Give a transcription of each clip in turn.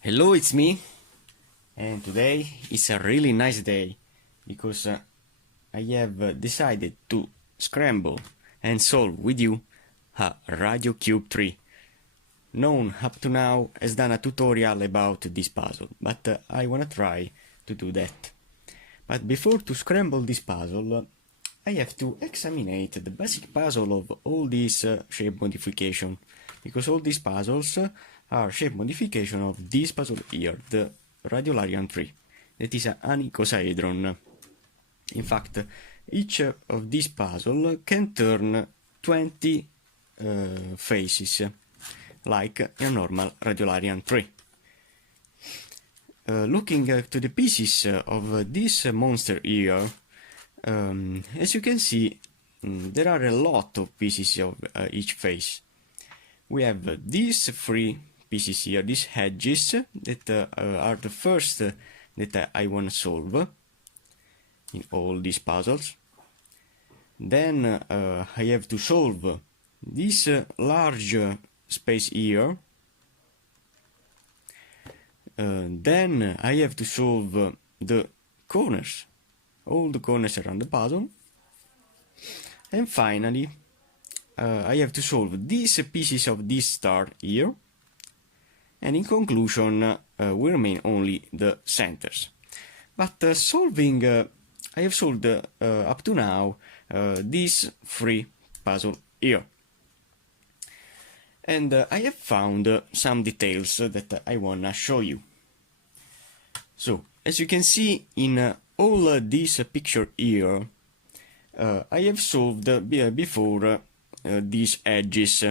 Hello, it's me, and today is a really nice day because I have decided to scramble and solve with you a Radio Cube 3. Known up to now has done a tutorial about this puzzle, but I wanna try to do that. But before to scramble this puzzle, I have to examine the basic puzzle of all these shape modification, because all these puzzles are shape modification of this puzzle here, the Radiolarian 3, that is an icosahedron. In fact, each of these puzzles can turn 20 faces, like a normal Radiolarian 3. Looking to the pieces of this monster here, as you can see, there are a lot of pieces of each face. We have these three pieces here, these edges, that are the first that I want to solve in all these puzzles. Then I have to solve this large space here. Then I have to solve the corners, all the corners around the puzzle. And finally, I have to solve these pieces of this star here. And in conclusion, we remain only the centers. But I have solved up to now these three puzzles here. And I have found some details that I wanna show you. So, as you can see in all this picture here, I have solved before these edges,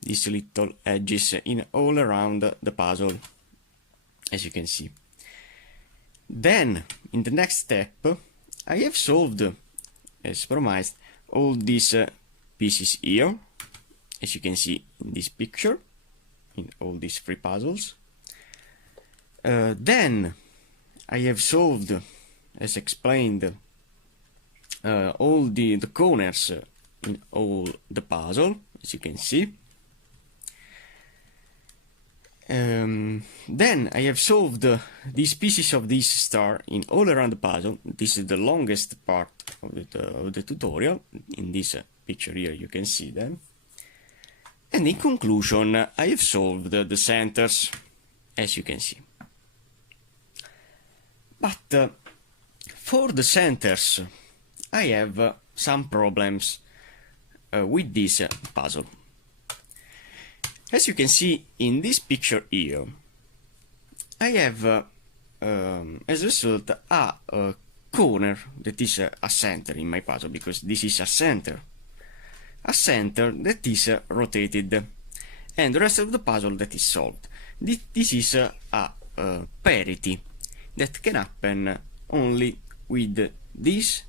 these little edges in all around the puzzle, as you can see. Then, in the next step, I have solved, as promised, all these pieces here, as you can see in this picture, in all these three puzzles. Then, I have solved, as explained, all the corners in all the puzzle, as you can see. Then I have solved these pieces of this star in all around the puzzle. This is the longest part of the tutorial. In this picture here you can see them. And in conclusion, I have solved the centers, as you can see. But for the centers, I have some problems with this puzzle. As you can see in this picture here, I have as a result a corner that is a center in my puzzle, because this is a center that is rotated, and the rest of the puzzle that is solved. This is a parity that can happen only with this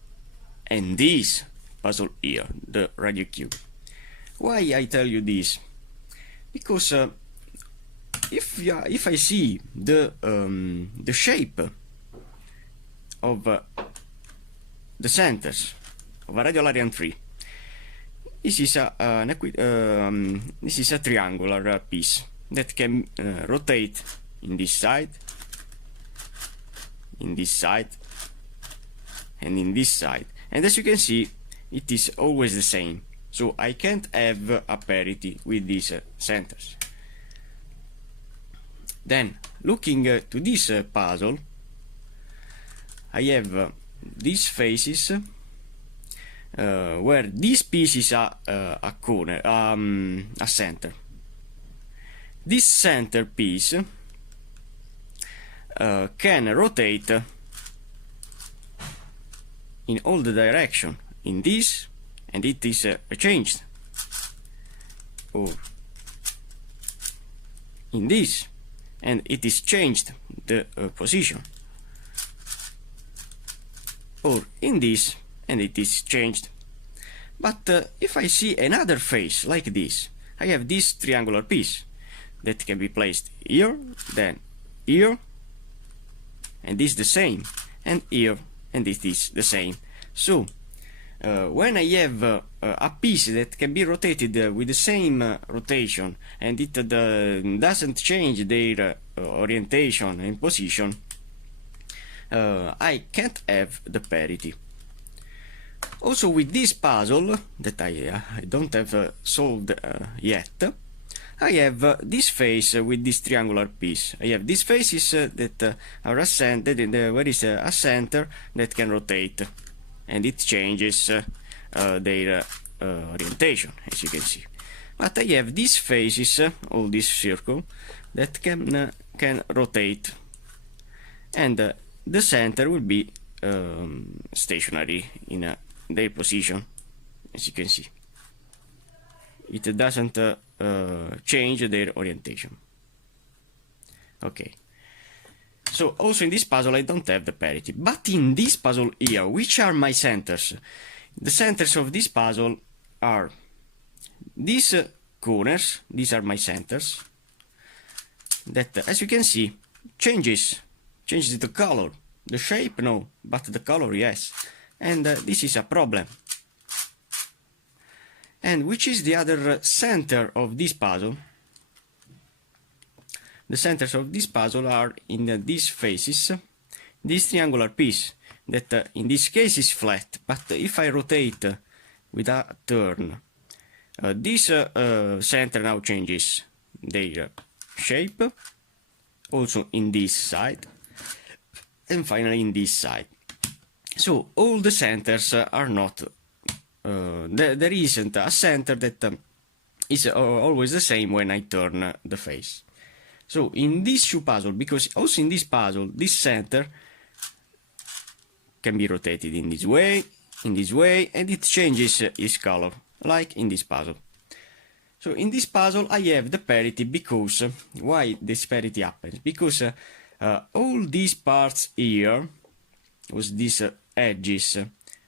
and this puzzle here, the radio cube. Why I tell you this? Because if I see the shape of the centers of a Radiolarian 3, this is a triangular piece that can rotate in this side, in this side, and in this side. And as you can see, it is always the same. So I can't have a parity with these centers. Then, looking to this puzzle, I have these faces where these pieces are a corner, a center. This center piece can rotate in all the direction, in this, and it is changed, or in this, and it is changed the position, or in this, and it is changed. But if I see another face like this, I have this triangular piece that can be placed here, then here, and this the same, and here, and it is the same. So when I have a piece that can be rotated with the same rotation and it doesn't change their orientation and position, I can't have the parity. Also, with this puzzle that I don't have solved yet, I have this face with this triangular piece. I have these faces that are ascended, where is a center that can rotate, and it changes their orientation, as you can see. But I have these faces, all this circle, that can rotate, and the center will be stationary in their position, as you can see. It doesn't change their orientation. Okay. So also in this puzzle I don't have the parity, but in this puzzle here, which are my centers? The centers of this puzzle are these corners. These are my centers that, as you can see, changes the color. The shape no, but the color yes, and this is a problem. And which is the other center of this puzzle? The centers of this puzzle are in these faces, this triangular piece that in this case is flat, but if I rotate with a turn, this center now changes their shape, also in this side, and finally in this side. So all the centers are not, there isn't a center that is always the same when I turn the face. So in this shoe puzzle, because also in this puzzle, this center can be rotated in this way, and it changes its color, like in this puzzle. So in this puzzle I have the parity because, why this parity happens? Because all these parts here, with these edges,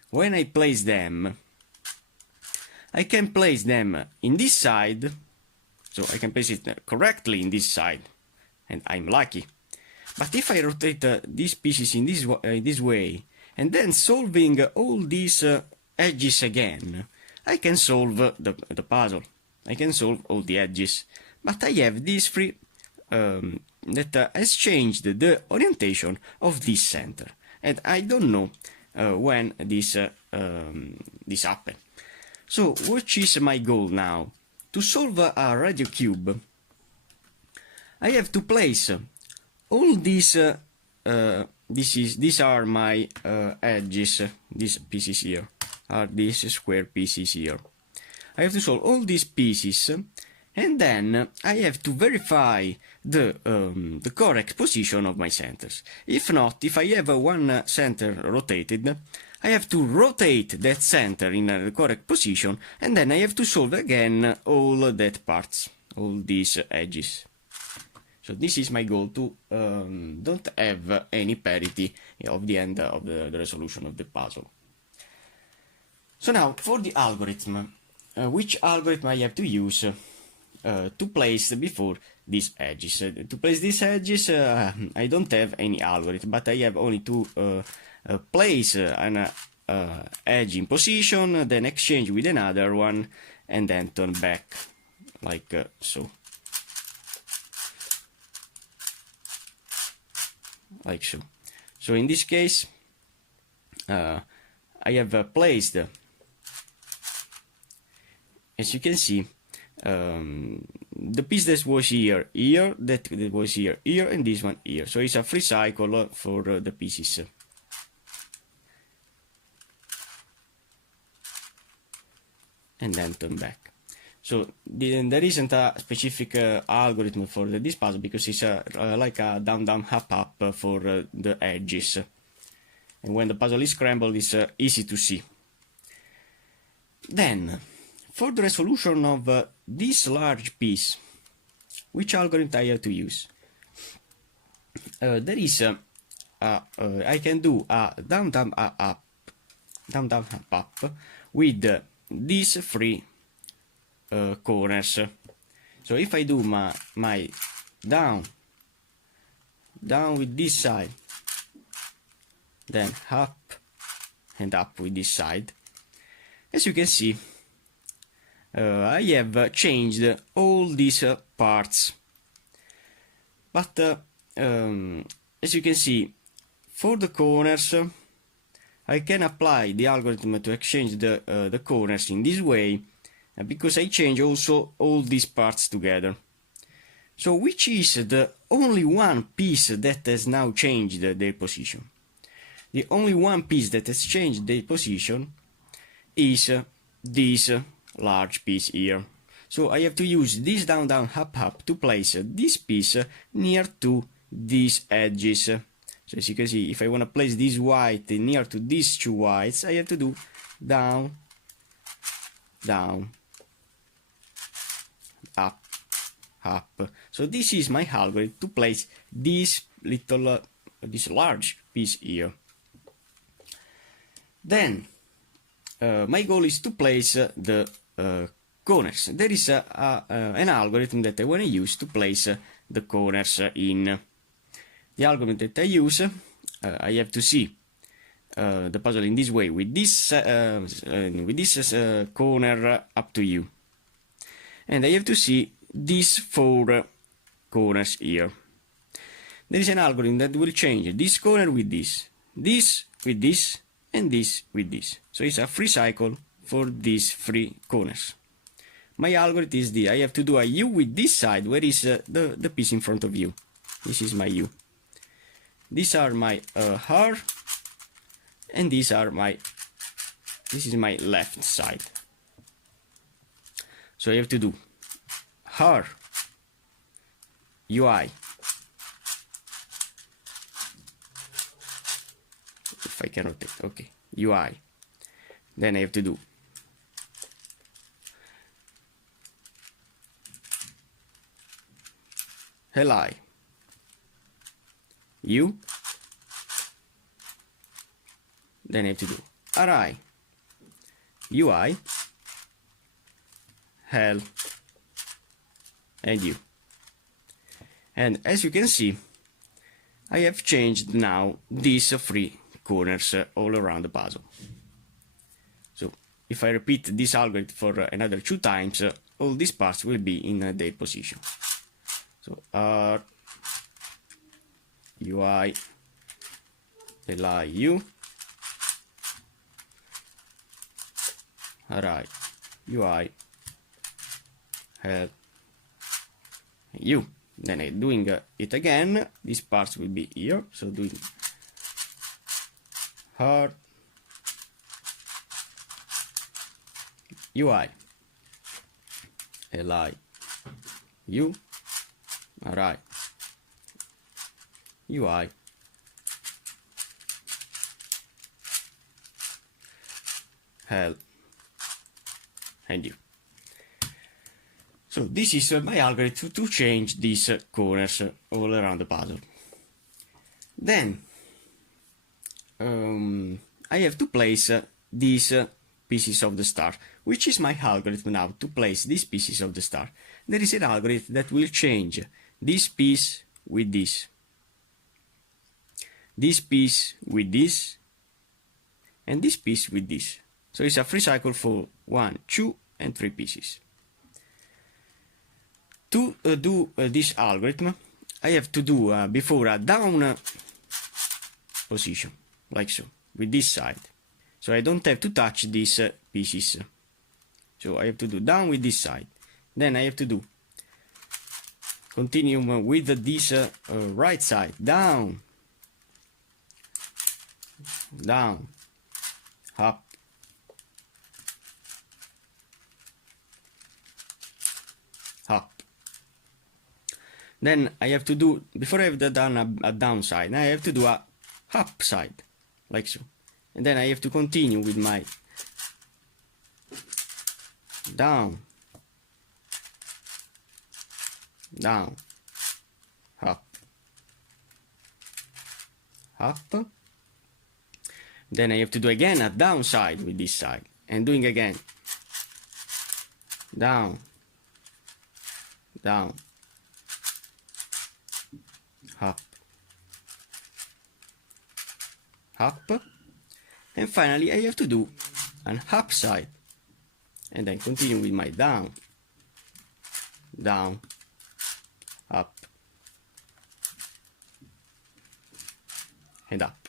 when I place them, I can place them in this side, so I can place it correctly in this side, and I'm lucky. But if I rotate these pieces in this way, and then solving all these edges again, I can solve the puzzle. I can solve all the edges. But I have these three that has changed the orientation of this center, and I don't know when this happened. So, which is my goal now? To solve a radio cube, I have to place all these. These are my edges. These pieces here are these square pieces here. I have to solve all these pieces, and then I have to verify the correct position of my centers. If not, if I have one center rotated, I have to rotate that center in the correct position, and then I have to solve again all that parts, all these edges. So this is my goal, to don't have any parity of the end of the resolution of the puzzle. So now for the algorithm, which algorithm I have to use to place before these edges. To place these edges, I don't have any algorithm, but I have only to place an edge in position, then exchange with another one, and then turn back, like so. Like so. So in this case, I have placed, as you can see, the piece that was here, that was here, and this one here. So it's a free cycle for the pieces. And then turn back. So there isn't a specific algorithm for this puzzle, because it's like a down, up for the edges. And when the puzzle is scrambled, it's easy to see. Then, for the resolution of this large piece, which algorithm I have to use? There is I can do a down, up, with these three corners. So if I do my down with this side, then up and up with this side, As you can see, I have changed all these parts, but as you can see, for the corners I can apply the algorithm to exchange the corners in this way, because I change also all these parts together. So which is the only one piece that has now changed their position? The only one piece that has changed their position is this large piece here. So I have to use this down down up up to place this piece near to these edges. So as you can see, if I want to place this white near to these two whites, I have to do down, down, up, up. So this is my algorithm to place this little, this large piece here. Then my goal is to place the corners. There is an algorithm that I want to use to place the corners in. The algorithm that I use, I have to see the puzzle in this way, with this corner up to you, and I have to see these 4 corners here. There is an algorithm that will change this corner with this with this, and this with this. So it's a free cycle for these 3 corners. My algorithm is I have to do a U with this side, where is the piece in front of you. This is my U. These are my R, and this is my left side. So I have to do R, UI. If I can rotate, okay, UI. Then I have to do LI, U. Then I have to do RI, UI, L, and U. And as you can see, I have changed now these 3 corners all around the puzzle. So if I repeat this algorithm for another 2 times, all these parts will be in their position. So R, UI, LI, U, RI, UI, L, U. Then I'm doing it again. These parts will be here. So doing R, UI, LI, U, RI, UI, L, and U. So this is my algorithm to change these corners all around the puzzle. Then I have to place these pieces of the star. Which is my algorithm now to place these pieces of the star? There is an algorithm that will change this piece with this piece with this, and this piece with this. So it's a free cycle for 1, 2, and 3 pieces. To do this algorithm, I have to do before a down position, like so, with this side. So I don't have to touch these pieces. So I have to do down with this side. Then I have to do continue with this right side, down, down, up, up. Then I have to do, before I have done a down side, I have to do a up side, like so. And then I have to continue with my down, down, up, up. Then I have to do again a down side with this side, and doing again down, down, up, up, and finally I have to do an up side and then continue with my down, down, up, and up.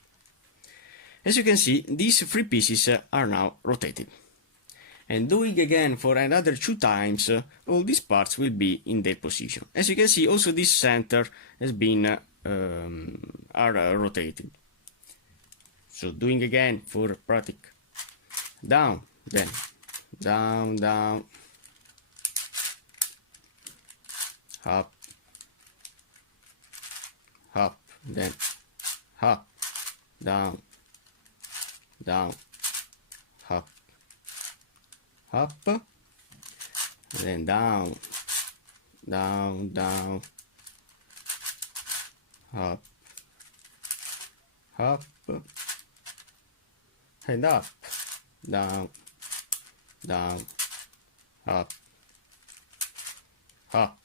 As you can see, these three pieces are now rotated. And doing again for another 2 times, all these parts will be in their position. As you can see, also this center has been rotated. So doing again for practice, down, then down, down, up, up, then up, down, down, up, up, then down, down, down, up, up, and up, down, down, up, up.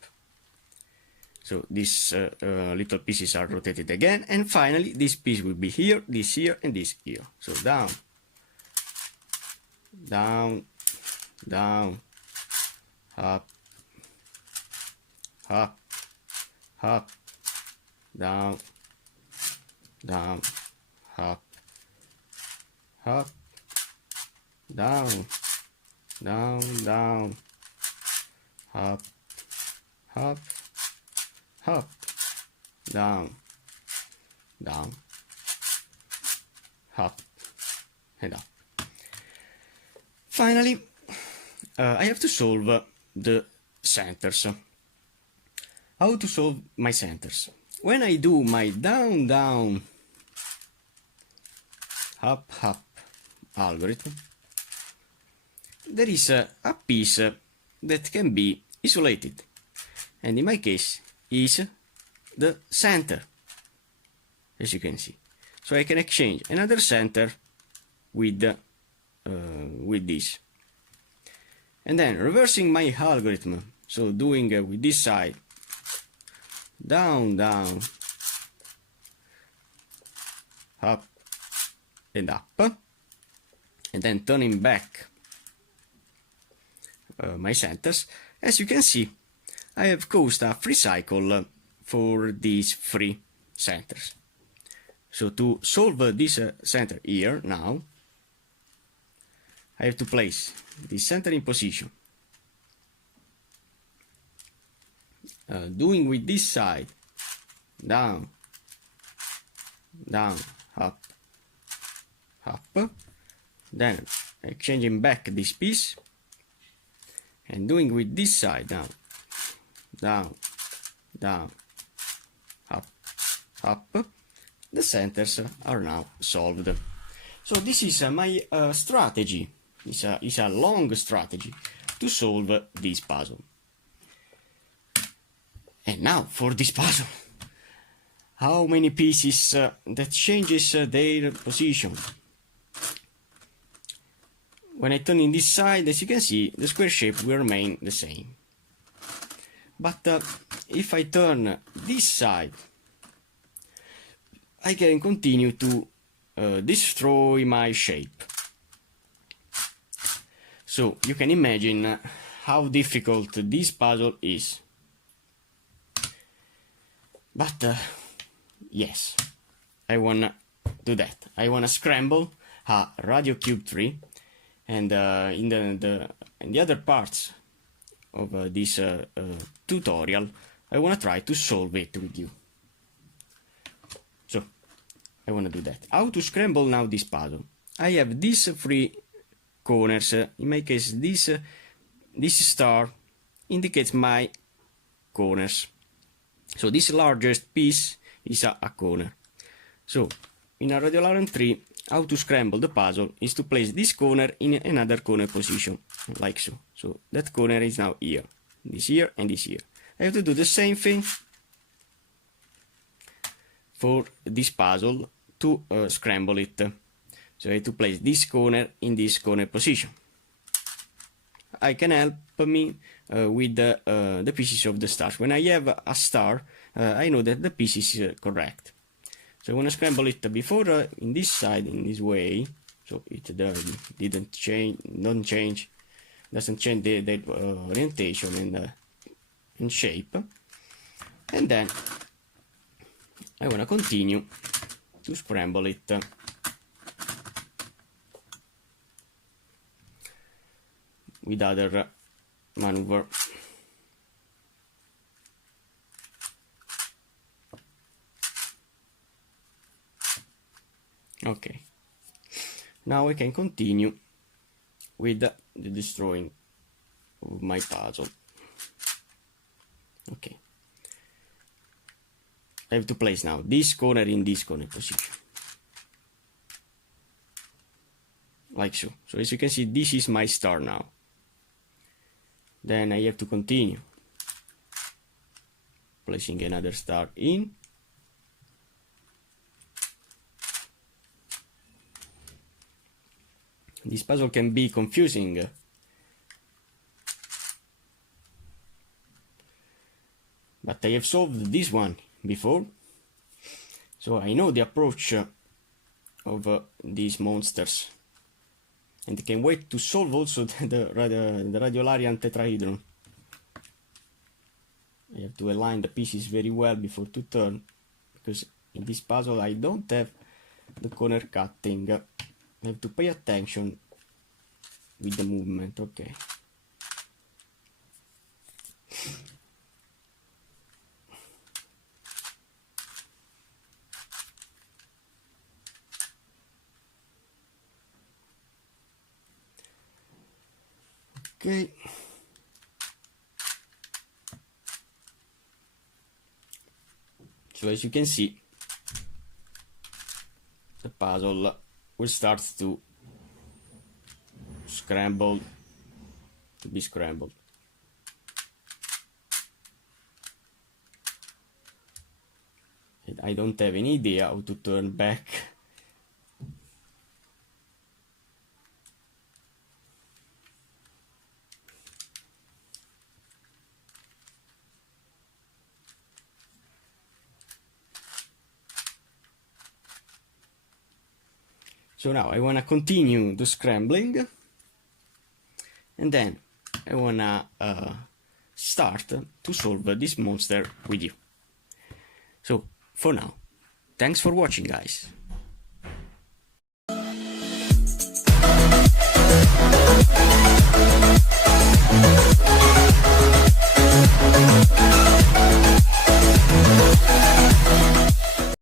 So these little pieces are rotated again, and finally this piece will be here, this here, and this here. So down, down, down, up, up, up, down, down, up, up, down, down, down, up, up, up, down, down, up, and up. Finally, I have to solve the centers. How to solve my centers? When I do my down, down, up, up algorithm, there is a piece that can be isolated, and in my case is the center, as you can see. So I can exchange another center with this, and then reversing my algorithm, so doing with this side down, down, up, and up, and then turning back my centers. As you can see, I have caused a free cycle for these 3 centers. So to solve this center here now, I have to place this center in position, doing with this side down, down, up, up, then exchanging back this piece, and doing with this side down, down, down, up, up. The centers are now solved. So this is my strategy. It's a long strategy to solve this puzzle. And now for this puzzle. How many pieces that changes their position? When I turn in this side, as you can see, the square shape will remain the same. But if I turn this side, I can continue to destroy my shape. So you can imagine how difficult this puzzle is. But yes, I wanna do that. I wanna scramble a Radio Cube 3, and in the other parts of this tutorial, I wanna try to solve it with you. So I wanna do that. How to scramble now this puzzle? I have these 3 corners. In my case, this star indicates my corners. So this largest piece is a corner. So in a Radiolarm 3, how to scramble the puzzle is to place this corner in another corner position, like so. So that corner is now here, this here, and this here. I have to do the same thing for this puzzle to scramble it. So I have to place this corner in this corner position. I can help me with the pieces of the stars. When I have a star, I know that the piece is correct. So I want to scramble it before in this side in this way, so it don't change doesn't change the orientation and shape. And then I want to continue to scramble it. With other maneuver. Okay, now I can continue with the destroying of my puzzle. Okay, I have to place now this corner in this corner position, like so. So as you can see, this is my star now. Then I have to continue placing another star in. This puzzle can be confusing. But I have solved this one before, so I know the approach of these monsters, and I can wait to solve also the Radiolarian tetrahedron. I have to align the pieces very well before to turn, because in this puzzle I don't have the corner cutting. I have to pay attention with the movement. Okay. Okay. So as you can see, the puzzle will start to scramble, to be scrambled. And I don't have any idea how to turn back. So now I want to continue the scrambling, and then I want to start to solve this monster with you. So for now, thanks for watching, guys.